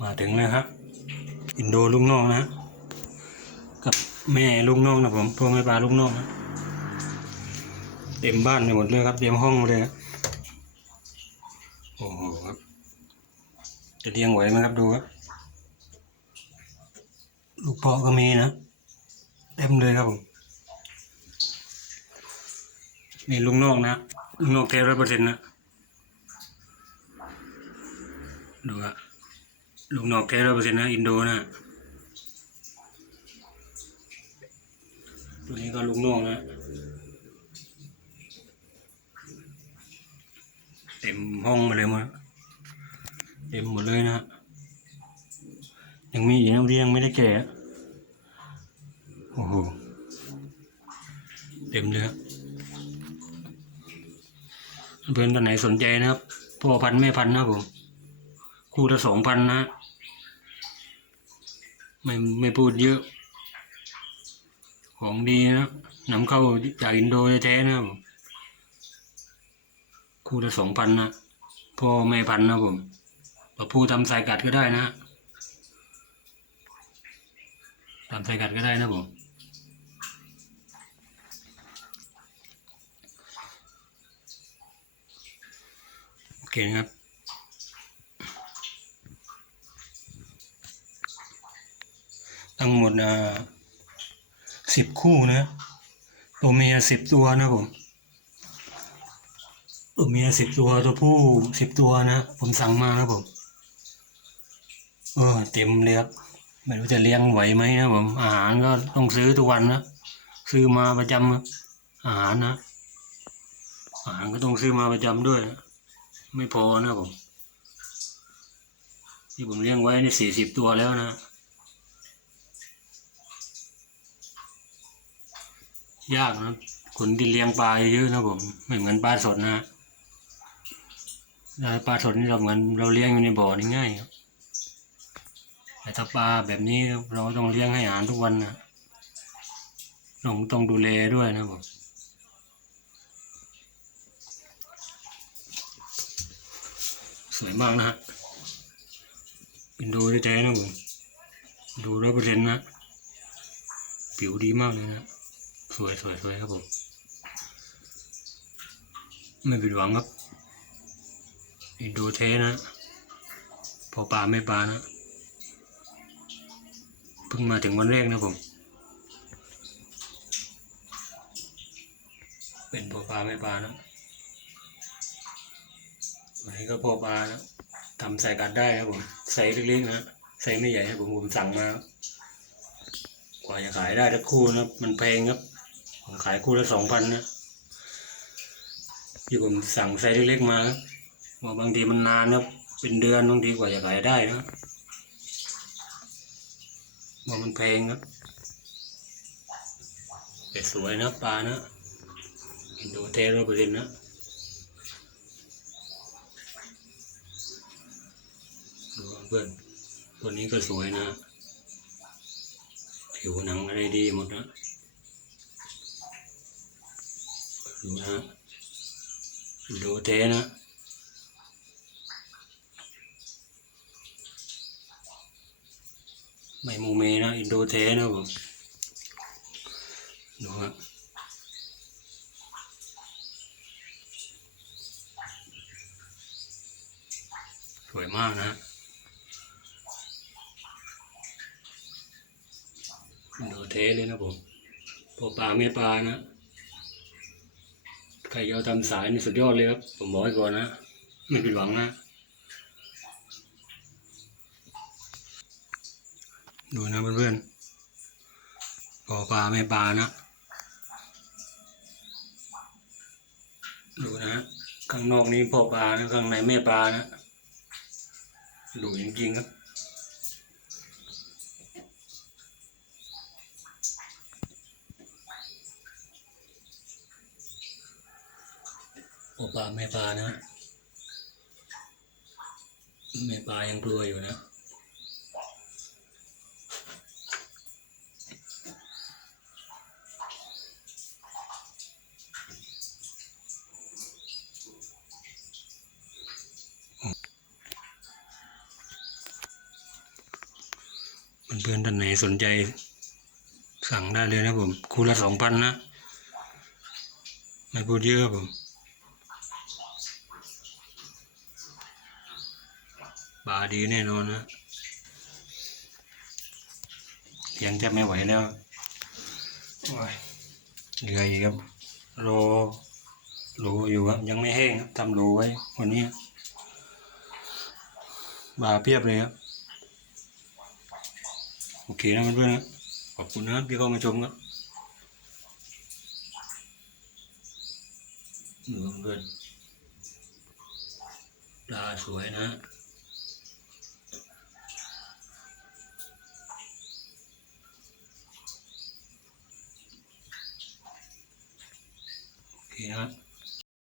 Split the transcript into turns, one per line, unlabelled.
มาถึงแล้วครับ อินโดลูกน้องนะ กับแม่ลูกน้องนะผมพ่อแม่ปลาลูกน้องนะเต็มบ้านไปหมดเลยครับ เต็มห้องเลยครับโอ้โหครับ จะเลี้ยงไหวไหมครับดูครับ ลูกเพาะก็มีนะ เต็มเลยครับผมนี่ลุงนอกนะลุงนอกแท้ร้อยเปอร์เซ็นต์นะ ดูอะ ลุงนอกแท้ร้อยเปอร์เซ็นต์นะอินโดนะตัวนี้ก็ลุงนอกนะ เต็มห้องมาเลยมั้งเต็มหมดเลยนะ ยังมีอีกนะที่ยังไม่ได้แกะโอ้โห เต็มเลยครับเพื่อนท่านไหนสนใจนะครับพ่อพันธุ์แม่พันธุ์นะผม คู่ละสองพันนะ ไม่ไม่พูดเยอะ ของดีนะนำเข้าจากอินโดแท้ๆนะผมคู่ละสองพันนะพ่อแม่พันนะครับผมผู้ทำสายกัดก็ได้นะตามใส่กัดก็ได้นะผมโอเคครับ ทั้งหมดอ่าสิบคู่นะ ตัวเมียสิบตัวนะผม ตัวเมียสิบตัวตัวผู้สิบตัวนะ ผมสั่งมานะผมเออเต็มเลยครับไม่รู้จะเลี้ยงไหวไหมนะผม อาหารก็ต้องซื้อทุกวันนะซื้อมาประจำอาหารนะอาหารก็ต้องซื้อมาประจำด้วย ไม่พอนะผมที่ผมเลี้ยงไว้นี่สี่สิบตัวแล้วนะ ยากนะคนที่เลี้ยงปลาเยอะนะผม ไม่เหมือนปลาสดนะปลาสดนี่เราเหมือนเราเลี้ยงอยู่ในบ่อนี่ง่ายครับแต่ถ้าปลาแบบนี้เราต้องเลี้ยงให้อาหารทุกวันนะต้องต้องดูแลด้วยนะผมสวยมากนะฮะอินโดแท้ๆนะผมดูร้อยเปอร์เซ็นต์นะผิวดีมากเลยนะ สวยสวยสวยครับผม ไม่ผิดหวังครับอินโดแท้นะ พอปลาไม่ปลานะเพิ่งมาถึงวันแรกนะผม เป็นพอปลาไม่ปลานะวันนี้ก็พอปลานะทำใส่กัดได้ครับผม ใส่เล็กๆนะใส่ไม่ใหญ่ครับผมผมสั่งมา กว่าจะขายได้ทั้งคู่นะมันแพงครับ ขายคู่ละสองพันนะที่ผมสั่งไซส์เล็กๆมาครับว่าบางทีมันนานครับเป็นเดือนบางทีกว่าจะขายได้นะว่ามันแพงครับแต่สวยนะปลานะอินโดเทโรเปอร์เซ็นต์นะดูเพื่อนตัวนี้ก็สวยนะ ผิวหนังอะไรดีหมดนะ ดูนะอินโดเทนะไม่มูเมนะอินโดแท้นะผมดูครับสวยมากนะอินโดแท้เลยนะผมพวกปลาไม่ปลานะ ใครยอทำสายนี่สุดยอดเลยครับ ผมบอกไว้ก่อนนะ ไม่ผิดหวังนะ ดูนะเพื่อนๆปอปลาไม่ปลานะ ดูนะข้างนอกนี้พ่อปลานะข้างในแม่ปลานะดูจริงๆครับ พ่อปลาแม่ปลานะแม่ปลายังกลัวอยู่นะเพื่อนท่านไหนสนใจสั่งได้เลยนะผมคูละสองพันนะ ไม่พูดเยอะผม บาดีแน่นอนนะเลี้ยังจะไม่ไหวแล้วโอ้ยเหนื่อยอีกครับรอโหลอยู่ครับยังไม่แห้งครับทำโหลไว้วันนี้บาเพียบเลยครับโอเคนะเพื่อนๆนะขอบคุณนะครับที่เข้ามาชมครับเหนือเพื่อนปลาสวยนะ Yeah.